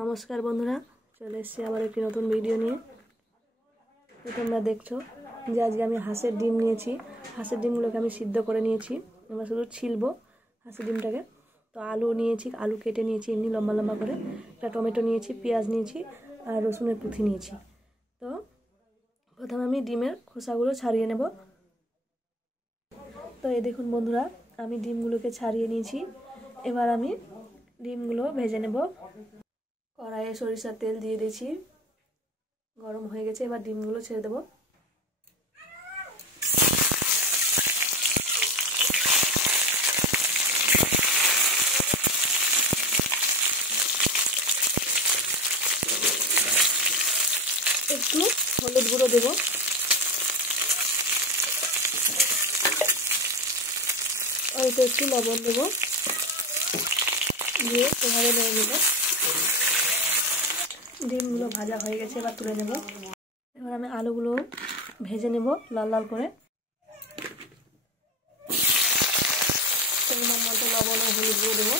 নমস্কার বন্ধুরা, চলে এসেছি আবার একটি নতুন ভিডিও নিয়ে। তো তোমরা দেখছো যে আজকে আমি হাঁসের ডিম নিয়েছি। হাঁসের ডিমগুলোকে আমি সিদ্ধ করে নিয়েছি। আমরা শুধু ছিলবো হাঁসের ডিমটাকে। তো আলু নিয়েছি, আলু কেটে নিয়েছি এমনি লম্বা লম্বা করে। একটা টমেটো নিয়েছি, পেঁয়াজ নিয়েছি আর রসুনের কুচি নিয়েছি। তো প্রথমে আমি ডিমের খোসাগুলো ছাড়িয়ে নেব। তো এই দেখুন বন্ধুরা, আমি ডিমগুলোকে ছাড়িয়ে নিয়েছি। এবার আমি ডিমগুলো ভেজে নেব। কড়াইয়ে সরিষার তেল দিয়ে দিয়েছি, গরম হয়ে গেছে। এবার ডিমগুলো ছেড়ে দেব। একটু হলুদ গুঁড়ো দেব, অল্প একটু লবণ দেব, দিয়ে এভাবে নেড়ে নেব। ডিমগুলো ভাজা হয়ে গেছে, এবার তুলে নেব। এবার আমি আলুগুলো ভেজে নেব লাল লাল করে। পরিমাণ মতো লবণ ও হলুদ গুঁড়ো দেবো।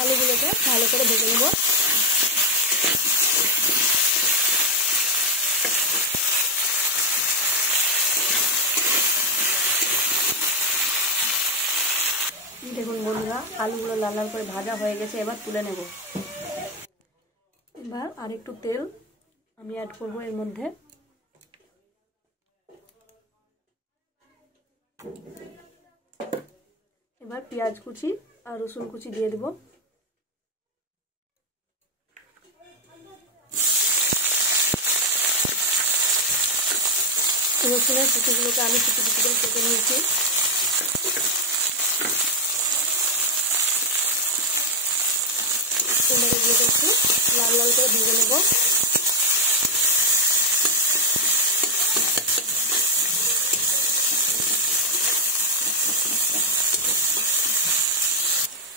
আলুগুলোকে ভালো করে ভেজে নেব। দেখুন বন্ধুরা, আলুগুলো লাল লাল করে ভাজা হয়ে গেছে, এবার তুলে নেব। এবার আর একটু তেল আমি অ্যাড করব এর মধ্যে। এবার পেঁয়াজ কুচি আর রসুন কুচি দিয়ে দেব। রসুনের কুচিগুলোকে আমি কুচি কুচি করে কেটে নিয়েছি। এবারে এগুলোকে একটু লাল লাল করে ভেজে নেব।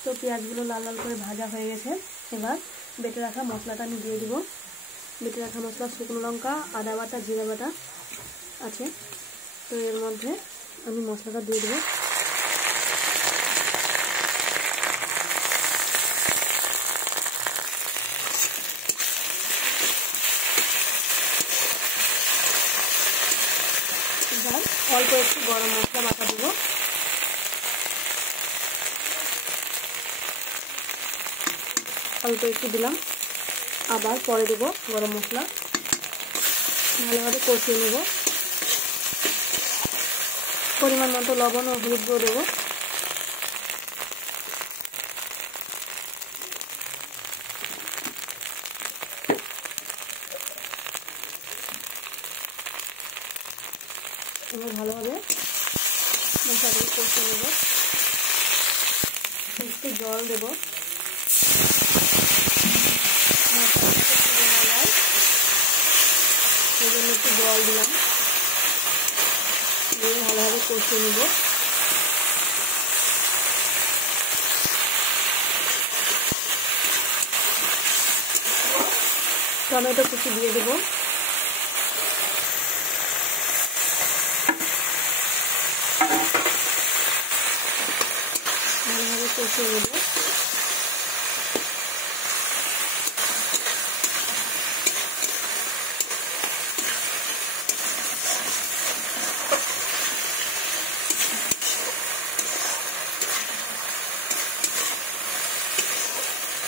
তো পেঁয়াজগুলো লাল লাল করে ভাজা হয়ে গেছে। এবার বেটে রাখা মশলাটা আমি দিয়ে দিব। বেটে রাখা মশলা শুকনো লঙ্কা, আদা বাটা, জিরা বাটা আছে। তো এর মধ্যে আমি মশলাটা দিয়ে দেবো। এবার অল্প একটু গরম মশলা বাটা দেবো। অল্প একটু দিলাম, আবার পরে দেবো গরম মশলা। ভালোভাবে কষিয়ে নেব। পরিমাণ মতো লবণ ও হলুদ গুঁড়ো দেবো। এবার ভালোভাবে মশলাটাকে কষিয়ে নেব। একটু জল দেবো, সেই জন্য একটু জল দিলাম। দিয়ে ভালোভাবে কষিয়ে নেব। টমেটো কুচি দিয়ে দেবো। ভালোভাবে কষিয়ে নেব।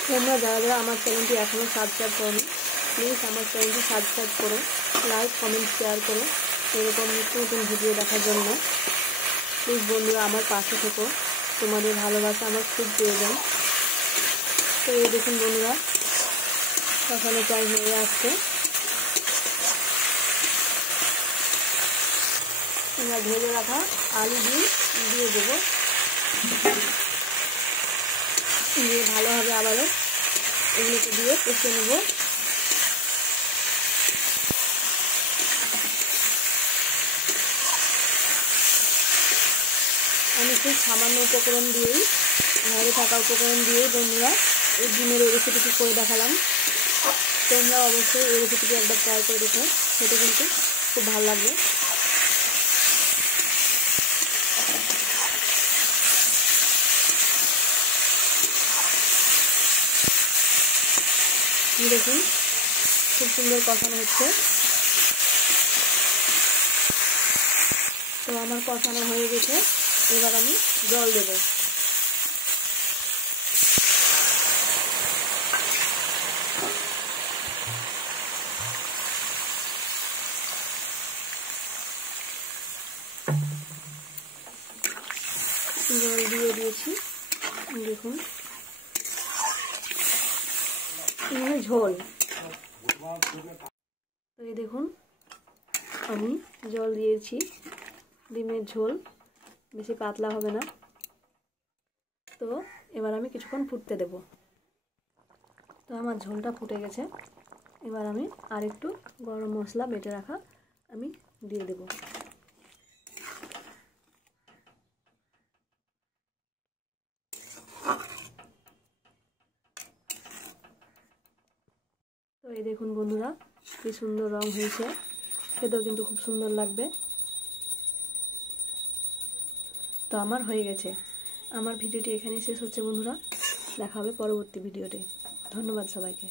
তোমরা যারা যারা আমার চ্যানেলটি এখনও সাবস্ক্রাইব করো, প্লিজ আমার চ্যানেলটি সাবস্ক্রাইব করো, লাইক কমেন্ট শেয়ার করো এরকম নিত্য নতুন ভিডিও দেখার জন্য। প্লিজ বন্ধুরা আমার পাশে থেকো, তোমাদের ভালোবাসা আমার খুব প্রয়োজন। তো এই দেখুন বন্ধুরা, কখনো প্রায় হয়ে আসছে। তোমরা ভেজে রাখা আলু দিয়ে দেবো। দিয়ে ভালোভাবে আবারও এগুলোকে দিয়ে কষিয়ে নেব। আমি খুব সামান্য উপকরণ দিয়েই, ঘরে থাকা উপকরণ দিয়েই বন্ধুরা এই ডিমের এই রেসিপিটি করে দেখালাম। তোমরা অবশ্যই এই রেসিপিটি একবার ট্রাই করে দেখো, খেতে কিন্তু খুব ভালো লাগবে। দেখুন খুব সুন্দর কষানো হচ্ছে। তো আমার কষানো হয়ে গেছে, এবার আমি জল দেব। জল দিয়ে দিয়েছি, দেখুন ঝোল। তো এই দেখুন আমি জল দিয়েছি, ডিমের ঝোল, বেশি পাতলা হবে না। তো এবার আমি কিছুক্ষণ ফুটতে দেব। তো আমার ঝোলটা ফুটে গেছে, এবার আমি আরেকটু গরম মশলা বেটে রাখা আমি দিয়ে দেব। তো এই দেখুন বন্ধুরা কি সুন্দর রং হয়েছে, খেতেও কিন্তু খুব সুন্দর লাগবে। তো আমার হয়ে গেছে। আমার ভিডিওটি এখানেই শেষ হচ্ছে বন্ধুরা, দেখা হবে পরবর্তী ভিডিওতে। ধন্যবাদ সবাইকে।